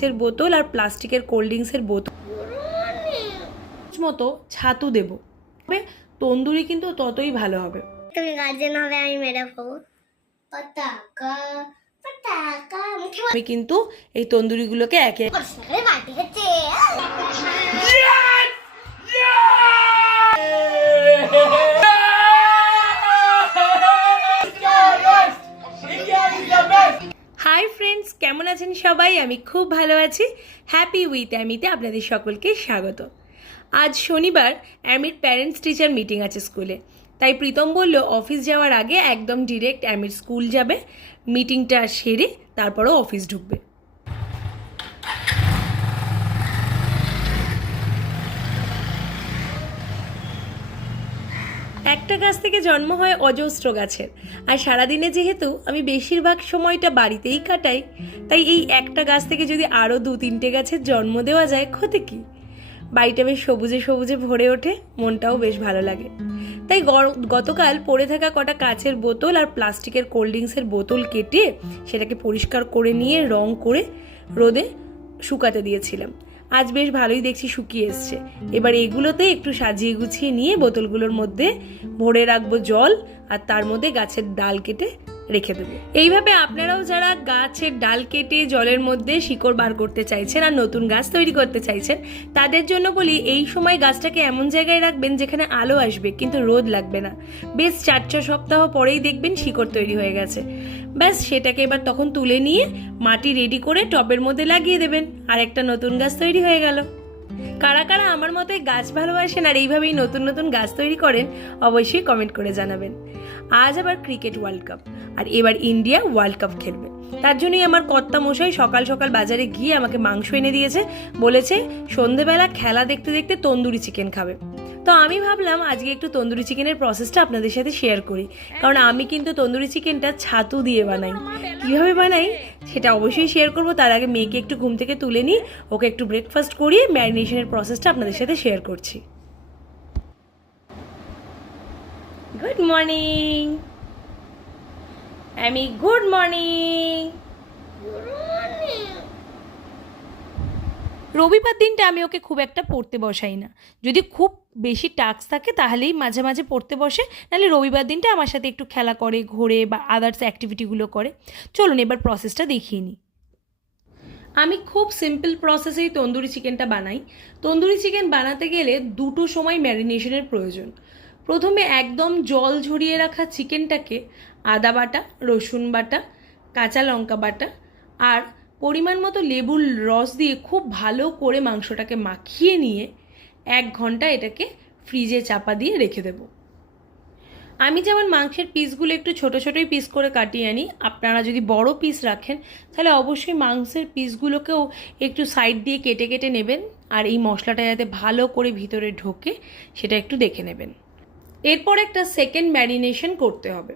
কাচের বোতল আর প্লাস্টিকের কোল্ড ড্রিঙ্কসের বোতল। মতো ছাতু দেবো। তবে তন্দুরি কিন্তু ততই ভালো হবে। তুমি গার্জেন হবে আমি মেরে মুখে আমি কিন্তু এই তন্দুরিগুলোকে একে একে হাই ফ্রেন্ডস কেমন আছেন সবাই? আমি খুব ভালো আছি। হ্যাপি উইথ অ্যামিতে আপনাদের সকলকে স্বাগত। আজ শনিবার অ্যামির প্যারেন্টস টিচার মিটিং আছে স্কুলে। তাই প্রীতম বলল, অফিস যাওয়ার আগে একদম ডিরেক্ট অ্যামির স্কুল যাবে। মিটিংটা সেরে তারপরও অফিস ঢুকবে। একটা গাছ থেকে জন্ম হয় অজস্র গাছের। আর সারাদিনে যেহেতু আমি বেশিরভাগ সময়টা বাড়িতেই কাটাই, তাই এই একটা গাছ থেকে যদি আরও দু তিনটে গাছের জন্ম দেওয়া যায়, ক্ষতি কী? বাড়িটা বেশ সবুজে সবুজে ভরে ওঠে, মনটাও বেশ ভালো লাগে। তাই গতকাল পড়ে থাকা কটা কাচের বোতল আর প্লাস্টিকের কোল্ড ড্রিঙ্কসের বোতল কেটে সেটাকে পরিষ্কার করে নিয়ে, রং করে রোদে শুকাতে দিয়েছিলাম। আজ বেশ ভালোই দেখছি শুকিয়ে এসছে। এবার এগুলোতে একটু সাজিয়ে গুছিয়ে নিয়ে বোতলগুলোর মধ্যে ভরে রাখব জল আর তার মধ্যে গাছের ডাল কেটে রেখে দেবো। এইভাবে আপনারাও যারা গাছের ডাল কেটে জলের মধ্যে শিকড় বার করতে চাইছেন আর নতুন গাছ তৈরি করতে চাইছেন, তাদের জন্য বলি এই সময় গাছটাকে এমন জায়গায় রাখবেন যেখানে আলো আসবে কিন্তু রোদ লাগবে না। বেশ চার, ছ সপ্তাহ পরেই দেখবেন শিকড় তৈরি হয়ে গেছে। ব্যাস, সেটাকে এবার তখন তুলে নিয়ে মাটি রেডি করে টবের মধ্যে লাগিয়ে দেবেন। আর একটা নতুন গাছ তৈরি হয়ে গেল। কারা কারা আমার মতো গাছ ভালোবাসেন আর এইভাবেই নতুন নতুন গাছ তৈরি করেন, অবশ্যই কমেন্ট করে জানাবেন। আজ আবার ক্রিকেট ওয়ার্ল্ড কাপ আর এবার ইন্ডিয়া ওয়ার্ল্ড কাপ খেলবে। তার জন্যই আমার কর্তা মশাই সকাল সকাল বাজারে গিয়ে আমাকে মাংস এনে দিয়েছে। বলেছে, সন্ধেবেলা খেলা দেখতে দেখতে তন্দুরি চিকেন খাবে। তো আমি ভাবলাম আজকে একটু তন্দুরি চিকেনের প্রসেসটা আপনাদের সাথে শেয়ার করি। কারণ আমি কিন্তু তন্দুরি চিকেনটা ছাতু দিয়ে বানাই। কীভাবে বানাই সেটা অবশ্যই শেয়ার করব। তার আগে মেয়েকে একটু ঘুম থেকে তুলে নিই। ওকে একটু ব্রেকফাস্ট করিয়ে ম্যারিনেশনের প্রসেসটা আপনাদের সাথে শেয়ার করছি। গুড মর্নিং আমি গুড মর্নিং রবিবার দিনটা আমি ওকে খুব একটা পড়তে বসাই না। যদি খুব বেশি টাস্ক থাকে তাহলেই মাঝে মাঝে পড়তে বসে, নাহলে রবিবার দিনটা আমার সাথে একটু খেলা করে, ঘোরে বা আদার্স অ্যাক্টিভিটিগুলো করে। চলুন এবার প্রসেসটা দেখিয়ে নিই। আমি খুব সিম্পল প্রসেসেই তন্দুরি চিকেনটা বানাই। তন্দুরি চিকেন বানাতে গেলে দুটো সময় ম্যারিনেশনের প্রয়োজন। প্রথমে একদম জল ঝরিয়ে রাখা চিকেনটাকে আদা বাটা, রসুন বাটা, কাঁচা লঙ্কা বাটা আর পরিমাণ মতো লেবুর রস দিয়ে খুব ভালো করে মাংসটাকে মাখিয়ে নিয়ে এক ঘণ্টা এটাকে ফ্রিজে চাপা দিয়ে রেখে দেবো। আমি যেমন মাংসের পিসগুলো একটু ছোট ছোটোই পিস করে কাটিয়ে আনি, আপনারা যদি বড় পিস রাখেন, তাহলে অবশ্যই মাংসের পিসগুলোকেও একটু সাইড দিয়ে কেটে কেটে নেবেন আর এই মশলাটা যাতে ভালো করে ভিতরে ঢোকে, সেটা একটু দেখে নেবেন। এরপর একটা সেকেন্ড ম্যারিনেশন করতে হবে।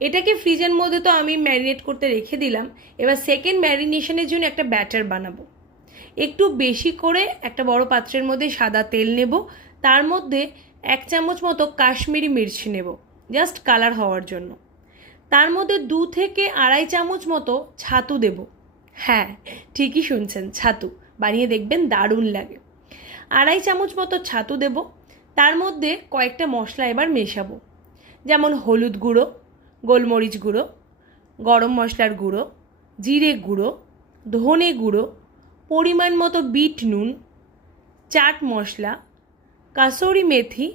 এটাকে ফ্রিজের মধ্যে তো আমি ম্যারিনেট করতে রেখে দিলাম। এবার সেকেন্ড ম্যারিনেশনের জন্য একটা ব্যাটার বানাবো। একটু বেশি করে একটা বড় পাত্রের মধ্যে সাদা তেল নেব। তার মধ্যে এক চামচ মতো কাশ্মীরি মির্চ নেব জাস্ট কালার হওয়ার জন্য। তার মধ্যে দু থেকে আড়াই চামচ মতো ছাতু দেব। হ্যাঁ ঠিকই শুনছেন, ছাতু। বানিয়ে দেখবেন দারুণ লাগে। আড়াই চামচ মতো ছাতু দেব। তার মধ্যে কয়েকটা মশলা এবার মেশাবো। যেমন হলুদ গুঁড়ো গোলমরিচ গুঁড়ো, গরম মশলার গুঁড়ো, জিরে গুঁড়ো, ধনে গুঁড়ো, পরিমাণ মতো বিট নুন, চাট মশলা, কাসুরি মেথি,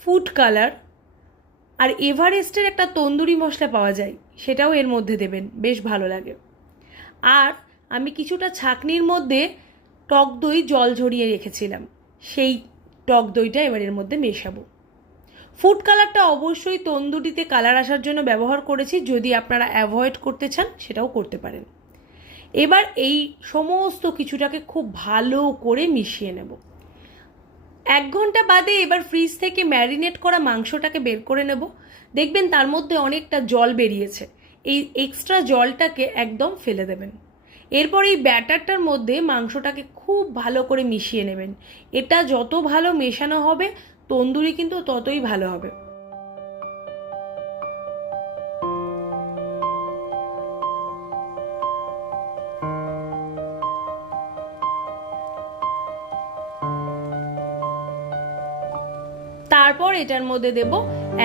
ফুড কালার আর এভারেস্টের একটা তন্দুরি মশলা পাওয়া যায়, সেটাও এর মধ্যে দেবেন, বেশ ভালো লাগে। আর আমি কিছুটা ছাকনির মধ্যে টক দই জল ঝরিয়ে রেখেছিলাম, সেই টক দইটা এবার এর মধ্যে মেশাবো। ফুড কালারটা অবশ্যই তন্দুরিতে কালার আসার জন্য ব্যবহার করেছি, যদি আপনারা অ্যাভয়েড করতে চান, সেটাও করতে পারেন। এবার এই সমস্ত কিছুটাকে খুব ভালো করে মিশিয়ে নেব। এক ঘণ্টা বাদে এবার ফ্রিজ থেকে ম্যারিনেট করা মাংসটাকে বের করে নেব। দেখবেন তার মধ্যে অনেকটা জল বেরিয়েছে। এই এক্সট্রা জলটাকে একদম ফেলে দেবেন। এরপর এই ব্যাটারটার মধ্যে মাংসটাকে খুব ভালো করে মিশিয়ে নেবেন। এটা যত ভালো মেশানো হবে তন্দুরি কিন্তু ততই ভালো হবে। তারপর এটার মধ্যে দেব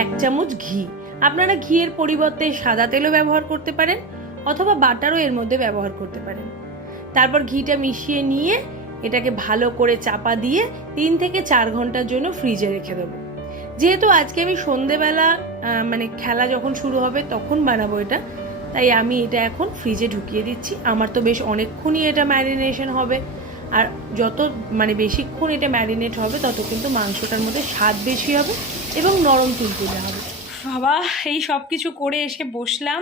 এক চামচ ঘি। আপনারা ঘিয়ের পরিবর্তে সাদা তেলও ব্যবহার করতে পারেন, অথবা বাটারও এর মধ্যে ব্যবহার করতে পারেন। তারপর ঘিটা মিশিয়ে নিয়ে এটাকে ভালো করে চাপা দিয়ে তিন থেকে চার ঘণ্টার জন্য ফ্রিজে রেখে দেবো। যেহেতু আজকে আমি সন্ধেবেলা মানে খেলা যখন শুরু হবে তখন বানাবো এটা, তাই আমি এটা এখন ফ্রিজে ঢুকিয়ে দিচ্ছি। আমার তো বেশ অনেকক্ষণই এটা ম্যারিনেশন হবে, আর যত মানে বেশিক্ষণ এটা ম্যারিনেট হবে, তত কিন্তু মাংসটার মধ্যে স্বাদ বেশি হবে এবং নরম তুলতুলে হবে। বাবা, এই সব কিছু করে এসে বসলাম।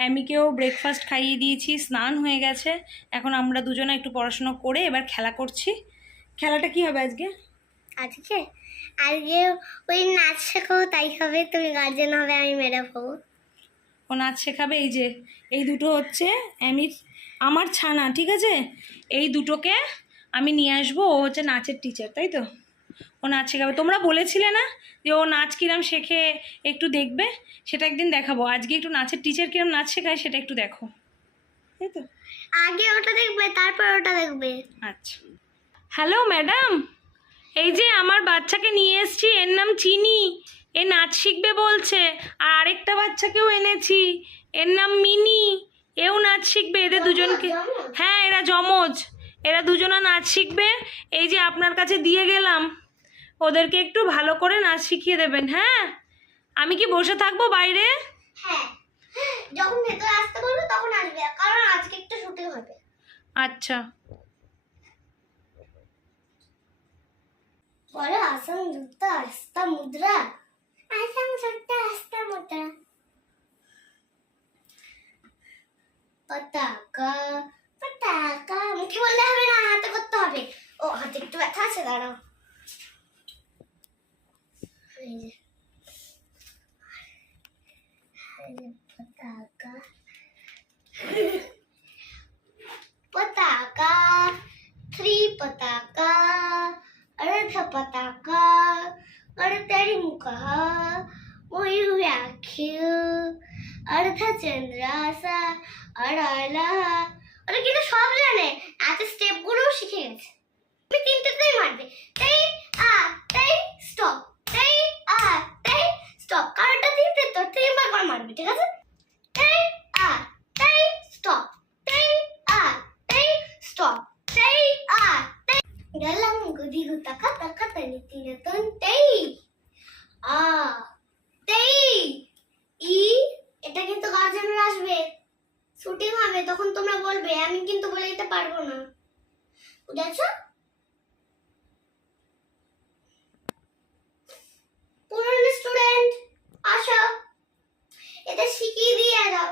অ্যামিকেও ব্রেকফাস্ট খাইয়ে দিয়েছি স্নান হয়ে গেছে। এখন আমরা দুজনে একটু পড়াশোনা করে এবার খেলা করছি। খেলাটা কি হবে আজকে? আজকে? আজকে ওই নাচ শেখাও তাই হবে। তুমি গার্জেন হবে আমি ম্যাডাম হব ও নাচ শেখাবে? এই যে এই দুটো হচ্ছে অ্যামির আমার ছানা ঠিক আছে? এই দুটোকে আমি নিয়ে আসব ও হচ্ছে নাচের টিচার তাই তো? ও নাচ শেখাবে। তোমরা বলেছিলে না যে ও নাচ কিরাম শেখে একটু দেখবে? সেটা একদিন দেখাবো। আজকে একটু নাচের টিচার কিরাম নাচ শেখায় সেটা একটু দেখো। তাই তো। আগে ওটা দেখবে তারপর ওটা দেখবে। আচ্ছা। Hello madam. এই যে আমার বাচ্চাকে নিয়ে এসেছি এর নাম চিনি। এ নাচ শিখবে বলছে। আর আরেকটা বাচ্চাকেও এনেছি। এর নাম মিনি। এও নাচ শিখবে। এদের দুজনকে হ্যাঁ এরা জমজ। এরা দুজনা নাচ শিখবে। এই যে আপনার কাছে দিয়ে গেলাম। ওদেরকে একটু ভালো করে নাচ শিখিয়ে দেবেন হ্যাঁ? আমি কি বসে থাকব বাইরে? হ্যাঁ। যখন ভেতরে আসতে বলবে তখন আসবে কারণ আজকে একটু শুটিং হবে। আচ্ছা। বলো যুক্ত আস্তা মুদ্রা। ছোট্ট আস্তা মুদ্রা। পতাকা পতাকা। মুখে বললে হবে না হাতে করতে হবে। ও হাতে একটু ব্যথা আছে দাঁড়াও। 이제 이제 보다가 보다가 트리 보다가 어른다 보다가 어른 때린 거 우유 야큐 어른 타지 라사 어라 어라 নতুন তাই। আ, তাই। ই, এটা কিন্তু গার্জেনরা আসবে। শুটিং হবে, তখন তোমরা বলবে। আমি কিন্তু বলে দিতে পারব না। বুঝেছ? পুরনো স্টুডেন্ট আসো। এটা শিখিয়ে দিয়ে দাও।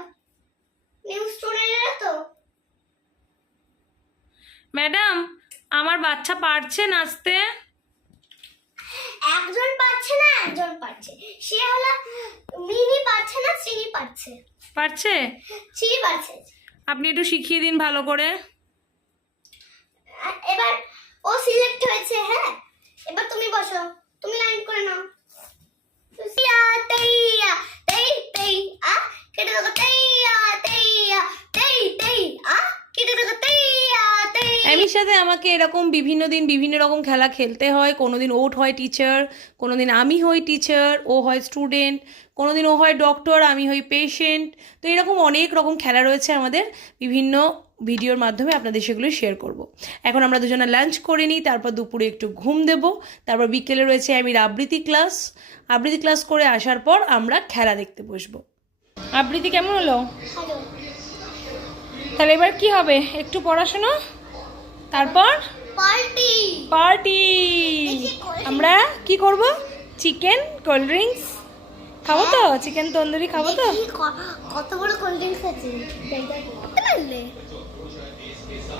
নিউ স্টুডেন্টরা তো। ম্যাডাম আমার বাচ্চা পারছে নাচতে? একজন পাচ্ছে না একজন পাচ্ছে সে হলো মিনি পাচ্ছে না চিনি পাচ্ছে পারছে? চিনি পাচ্ছে আপনি একটু শিখিয়ে দিন ভালো করে। এবার ও সিলেক্ট হয়েছে হ্যাঁ? এবার তুমি বসো তুমি লাইন করে নাও। ইয়া তেইয়া তেই তেই আ কেটে দেখো তেইয়া তেইয়া তেই তেই আ কেটে দেখো তেইয়া তেই এমির সাথে আমাকে এরকম বিভিন্ন দিন বিভিন্ন রকম খেলা খেলতে হয়। কোনো দিন ওট হয় টিচার কোনো দিন আমি হই টিচার ও হয় স্টুডেন্ট কোনো দিন ও হয় ডক্টর আমি হই পেশেন্ট তো এরকম অনেক রকম খেলা রয়েছে আমাদের। বিভিন্ন ভিডিওর মাধ্যমে আপনাদের সেগুলো শেয়ার করব। এখন আমরা দুজনে লাঞ্চ করে নিই তারপর দুপুরে একটু ঘুম দেব। তারপর বিকেলে রয়েছে আমির আবৃত্তি ক্লাস আবৃত্তি ক্লাস করে আসার পর আমরা খেলা দেখতে বসবো। আবৃত্তি কেমন হলো? তাহলে এবার কি হবে? একটু পড়াশোনা? তারপর? পার্টি। পার্টি। আমরা কি করব? চিকেন কোল্ড ড্রিঙ্কস খাব তো? চিকেন তন্দুরি খাব তো? কত বড় কোল্ড ড্রিঙ্কস আছে।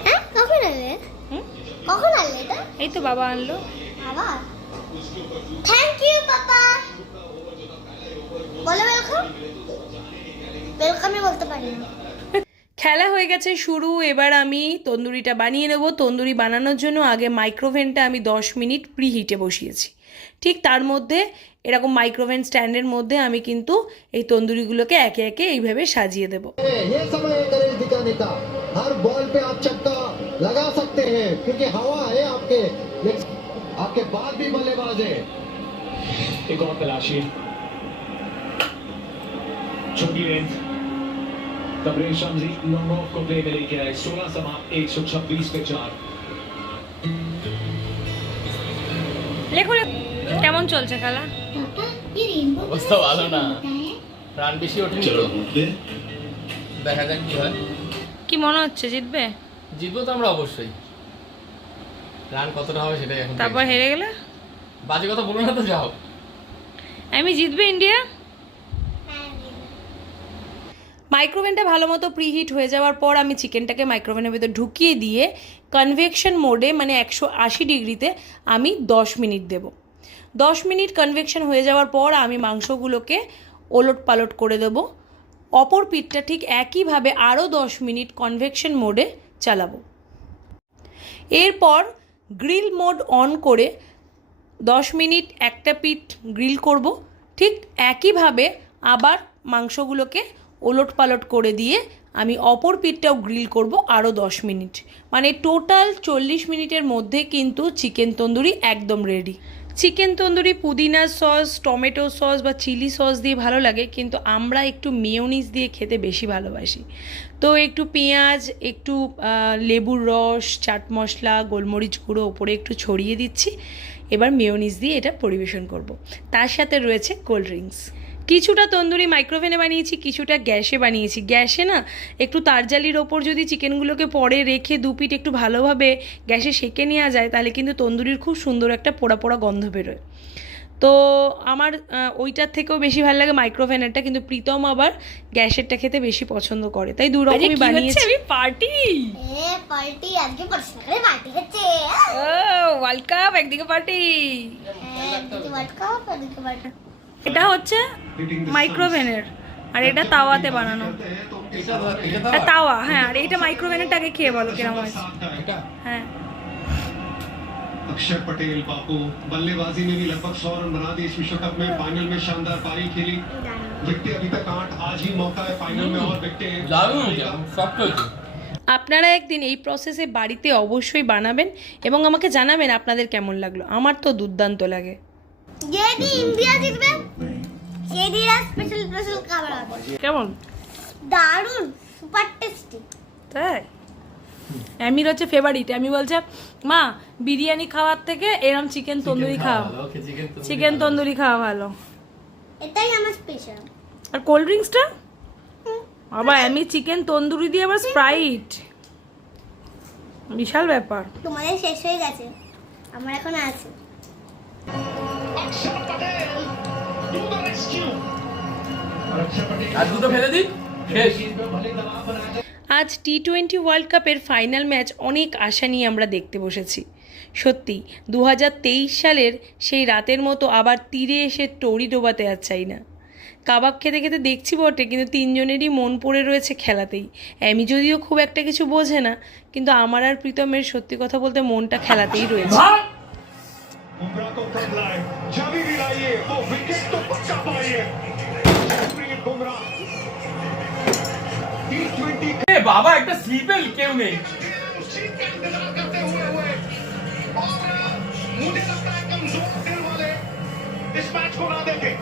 হ্যাঁ? কখন আনলে? কখন আনলে এটা? এই তো বাবা আনলো। আবার থ্যাংক ইউ পাপা। বলো ওয়েলকাম ওয়েলকামই বলতে পারি না খেলা হয়ে গেছে শুরু এবার আমি তন্দুরিটা বানিয়ে নেব তন্দুরি বানানোর জন্য আগে মাইক্রোভেনটা আমি দশ মিনিট প্রি হিটে বসিয়েছি ঠিক তার মধ্যে এরকম মাইক্রোভেন স্ট্যান্ডের মধ্যে আমি কিন্তু এই তন্দুরিগুলোকে একে একে এইভাবে সাজিয়ে দেবো ये समय है करेज दिखाने का हर बॉल पे आप छक्का लगा सकते हैं क्योंकि हवा है आपके लेकिन आपके बाद भी बल्लेबाज है एक और तलाशी छोटी गेंद तबरेज शम्सी लॉन्ग ऑफ को प्ले में लेके आए 16 समाप्त 126 पे चार লেখো লেখো। কেমন চলছে খেলা पापा ये रेनबो অবস্থা ভালো না রান বেশি ওঠেনি তো দেখা যাক কি হয় কি মনে হচ্ছে জিতবে জিতবো তো আমরা অবশ্যই রান কতটা হবে সেটাই এখন তারপর হেরে গেলে দেখছি। বাজে কথা বলো না তো যাও আমি জিতবে ইন্ডিয়া মাইক্রোওভেনটা ভালো মতো প্রিহিট হয়ে যাওয়ার পর আমি চিকেনটাকে মাইক্রোওভেনের ভেতর ঢুকিয়ে দিয়ে কনভেকশন মোডে মানে একশো আশি ডিগ্রিতে আমি দশ মিনিট দেব। দশ মিনিট কনভেকশন হয়ে যাওয়ার পর আমি মাংসগুলোকে ওলট পালট করে দেব। অপর পিঠটা ঠিক একইভাবে আরও দশ মিনিট কনভেকশন মোডে চালাবো। এরপর গ্রিল মোড অন করে দশ মিনিট একটা পিঠ গ্রিল করব। ঠিক একইভাবে আবার মাংসগুলোকে ওলট পালট করে দিয়ে আমি অপর পিঠটাও গ্রিল করব আরও দশ মিনিট। মানে টোটাল চল্লিশ মিনিটের মধ্যে কিন্তু চিকেন তন্দুরি একদম রেডি। চিকেন তন্দুরি, পুদিনা সস, টমেটো সস বা চিলি সস দিয়ে ভালো লাগে, কিন্তু আমরা একটু মেয়োনিজ দিয়ে খেতে বেশি ভালোবাসি। তো একটু পেঁয়াজ, একটু লেবুর রস, চাট মশলা, গোলমরিচ গুঁড়ো ওপরে একটু ছড়িয়ে দিচ্ছি। এবার মেয়োনিজ দিয়ে এটা পরিবেশন করব। তার সাথে রয়েছে কোল্ড ড্রিঙ্কস। কিছুটা তন্দুরি মাইক্রোওভেনে বানিয়েছি কিছুটা গ্যাসে বানিয়েছি। গ্যাসে না একটু তারজালির ওপর যদি চিকেনগুলোকে পরে রেখে দু পিঠ একটু ভালোভাবে গ্যাসে সেকে নেওয়া যায় তাহলে কিন্তু তন্দুরির খুব সুন্দর একটা পোড়া পোড়া গন্ধ বেরোয়। তো আমার ওইটার থেকেও বেশি ভালো লাগে মাইক্রোওভেনেরটা কিন্তু প্রীতম আবার গ্যাসেরটা খেতে বেশি পছন্দ করে। তাই দু রকমই বানিয়েছি। আমি পার্টি এ পার্টি আজকে পার্টি হচ্ছে। ও ওয়ার্ল্ড কাপ একদিকে পার্টি একদিকে ওয়ার্ল্ড কাপ একদিকে কাপ এটা হচ্ছে মাইক্রোওভেনের আর এটা তাওয়াতে বানানো এটা এটা আর তাওয়া হ্যাঁ আর এইটা মাইক্রোওভেনটাকে খেয়ে বলো কিরম হয়েছে এটা হ্যাঁ अक्षर पटेल बापू बल्लेबाजी में भी लगभग सौ रन बना दिए इस विश्व कप में फाइनल में शानदार पारी खेली विकटें अभी तक आठ आज ही मौका है फाइनल में और विकटें দারুণ হয়েছে সফট হয়েছে আপনারা একদিন এই প্রসেসে বাড়িতে অবশ্যই বানাবেন এবং আমাকে জানাবেন আপনাদের কেমন লাগলো আমার তো দুর্দান্ত লাগে যদি ইন্ডিয়া জিতবে সেদিন স্পেশাল স্পেশাল খাবার হবে কেমন? দারুণ সুপার টেস্টি তাই? অ্যামির হচ্ছে ফেভারিট আমি বলছে মা বিরিয়ানি খাওয়ার থেকে এরম চিকেন তন্দুরি খাওয়া চিকেন তন্দুরি খাওয়া ভালো। এটাই আমার স্পেশাল আর কোল্ড ড্রিঙ্কসটা আবার আমি চিকেন তন্দুরি দিয়ে আবার স্প্রাইট বিশাল ব্যাপার। তোমাদের শেষ হয়ে গেছে। আমার এখন আছে। আজ টি টোয়েন্টি ওয়ার্ল্ড কাপের ফাইনাল ম্যাচ অনেক আশা নিয়ে আমরা দেখতে বসেছি। সত্যি দু হাজার তেইশ সালের সেই রাতের মতো আবার তীরে এসে টরি ডোবাতে আর চাই না। কাবাব খেতে খেতে দেখছি বটে কিন্তু তিনজনেরই মন পড়ে রয়েছে খেলাতেই। আমি যদিও খুব একটা কিছু বোঝে না কিন্তু আমার আর প্রীতমের সত্যি কথা বলতে মনটা খেলাতেই রয়েছে। बुमराह को कब लाए जभी भी लाइए वो विकेट तो पक्का पाइए जसप्रीत बुमराह टी ट्वेंटी এ বাবা একটা স্লিপের কেউ নেই करते हुए हुए और मुझे लगता है कमजोर दिल वाले इस मैच को ना देखें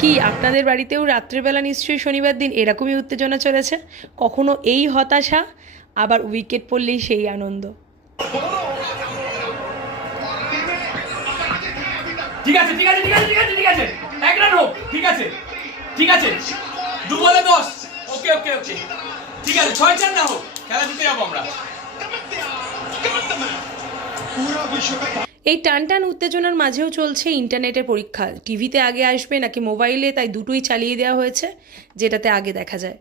কি আপনাদের বাড়িতেও রাত্রেবেলা নিশ্চয়ই শনিবার দিন এরকমই উত্তেজনা চলেছে কখনো এই হতাশা আবার উইকেট পড়লেই সেই আনন্দ ঠিক আছে ঠিক আছে ঠিক আছে ঠিক আছে ঠিক আছে। এক রান হোক, ঠিক আছে ঠিক আছে। দু বলে দশ। ওকে ওকে ওকে। ঠিক আছে, ছয় চার না হোক, খেলা জিতে যাব আমরা। এই টান টান উত্তেজনার মাঝেও চলছে ইন্টারনেটের পরীক্ষা। টিভিতে আগে আসবে নাকি মোবাইলে, তাই দুটোই চালিয়ে দেওয়া হয়েছে, যেটাতে আগে দেখা যায়।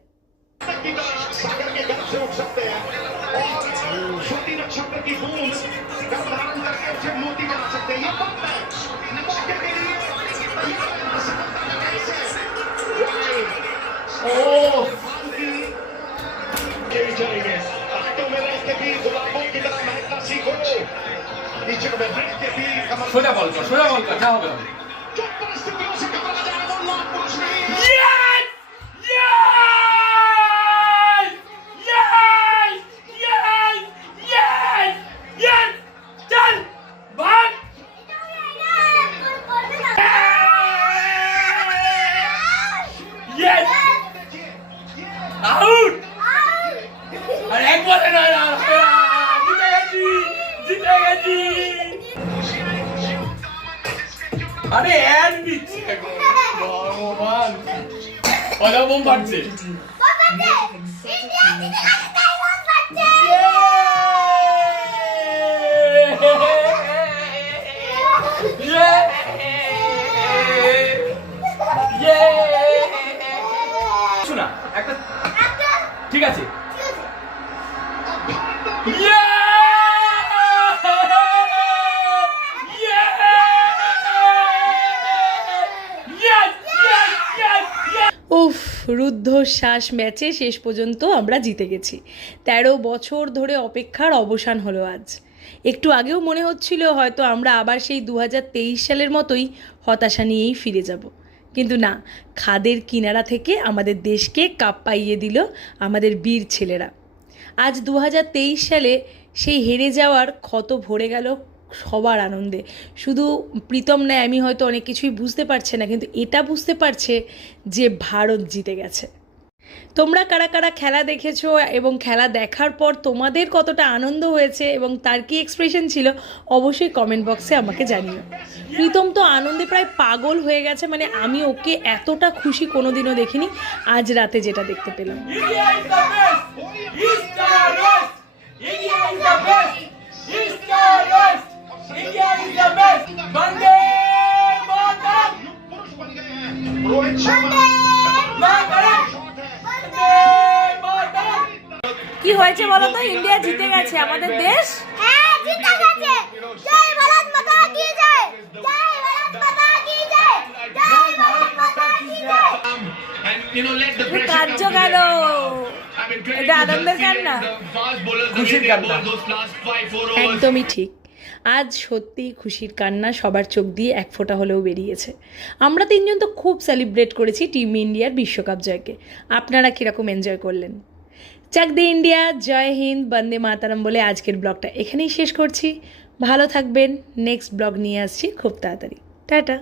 সোজা বল সোজা বল যা হবে। কয়লা বোম রুদ্ধশ্বাস ম্যাচে শেষ পর্যন্ত আমরা জিতে গেছি। তেরো বছর ধরে অপেক্ষার অবসান হলো আজ। একটু আগেও মনে হচ্ছিল হয়তো আমরা আবার সেই দু হাজার তেইশ সালের মতোই হতাশা নিয়েই ফিরে যাব। কিন্তু না, খাদের কিনারা থেকে আমাদের দেশকে কাপ পাইয়ে দিল আমাদের বীর ছেলেরা। আজ দু হাজার তেইশ সালে সেই হেরে যাওয়ার ক্ষত ভরে গেল সবার আনন্দে। শুধু প্রীতম নয় আমি হয়তো অনেক কিছুই বুঝতে পারছে না, কিন্তু এটা বুঝতে পারছে যে ভারত জিতে গেছে। তোমরা কারা কারা খেলা দেখেছ এবং খেলা দেখার পর তোমাদের কতটা আনন্দ হয়েছে এবং তার কি এক্সপ্রেশন ছিল অবশ্যই কমেন্ট বক্সে আমাকে জানিও প্রীতম তো আনন্দে প্রায় পাগল হয়ে গেছে মানে আমি ওকে এতটা খুশি কোনোদিনও দেখিনি আজ রাতে যেটা দেখতে পেলাম India is কি হয়েছে বলো তো ইন্ডিয়া জিতে গেছে আমাদের দেশ? হ্যাঁ জিতে গেছে। জয় ভারত মাতা কি জয়? জয় ভারত মাতা কি জয়? জয় ভারত মাতা কি জয়? And you know, let the তুমি pressure কাঁদছো come to কেন them. I mean, credit এটা আনন্দের খুশির. একদমই ঠিক। আজ সত্যি খুশির কান্না সবার চোখ দিয়ে এক ফোঁটা হলেও বেরিয়েছে। আমরা তিনজন তো খুব সেলিব্রেট করেছি টিম ইন্ডিয়ার বিশ্বকাপ জয়কে। আপনারা কীরকম এনজয় করলেন? চাক দি ইন্ডিয়া, জয় হিন্দ, বন্দে মাতারাম বলে আজকের ব্লগটা এখানেই শেষ করছি। ভালো থাকবেন। নেক্সট ব্লগ নিয়ে আসছি খুব তাড়াতাড়ি। টাটা।